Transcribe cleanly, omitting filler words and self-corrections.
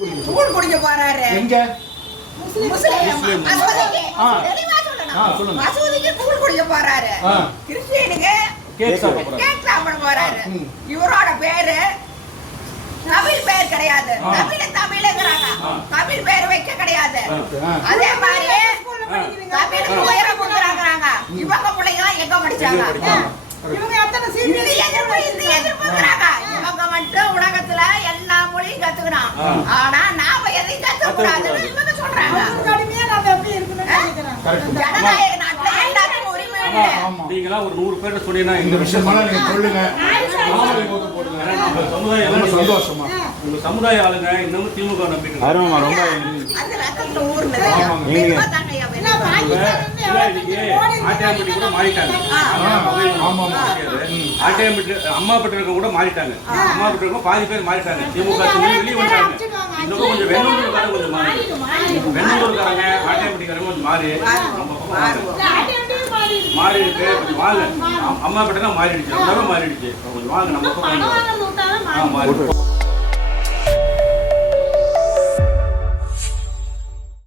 கூழ் குடிக்க போறாரு. எங்க? முஸ்லிம் மசூதிக்கு கூழ் குடிக்க போறாரு. கிறிஸ்டியனுக்கு கேக் சாப்பிட போறாரு. இவரோட பேரு தமிழ் பேர் கிடையாது. தமிழ்ங்கிறாங்க. தமிழ் பேர் வைக்க கிடையாது. அதே மாதிரி தமிழுக்கு உயரம் கொடுக்குறாங்க. இவங்க பிள்ளைங்க எங்க படிச்சாங்க? இவங்க எத்தனை இவங்க மட்டும் உலகத்துல எல்லா மொழியும் கத்துக்கணும். ஆனா நாம எதையும் கத்துக்க கூடாதுன்னு இவங்க சொல்றாங்க. ஜனநாயக நாட்டுல எல்லாருக்கும் உரிமை உண்டு. நீங்களா ஒரு 100 பேர் சொன்னீங்கன்னா இந்த விஷயமெல்லாம் நீங்க சொல்லுங்க. சந்தோஷமா உங்க சமுதாய ஆளுங்க இன்னமும் திமுக நம்பிக்கை ரொம்ப அந்த ரத்தத்துல ஊர்னது ஆட்டியாம்பட்டி கூட மாறிட்டாங்க. ஆட்டியாம்பட்டி அம்மாப்பட்டிருக்க கூட மாறிட்டாங்க. அம்மாப்பட்டிருக்க பாதி பேர் மாறிட்டாங்க. திமுக வெளியே வந்துட்டாங்க. இன்னும் கொஞ்சம் வெண்ணூர்காரங்க கொஞ்சம் வெண்ணூர்காரங்க ஆட்டியாம்பட்டிக்காரங்க கொஞ்சம் மாறி இருக்கு. கொஞ்சம் வாங்க. அம்மாப்பட்டினா மாறிடுச்சு. மாறிடுச்சு. கொஞ்சம் வாங்க நம்ம பக்கம் மாறி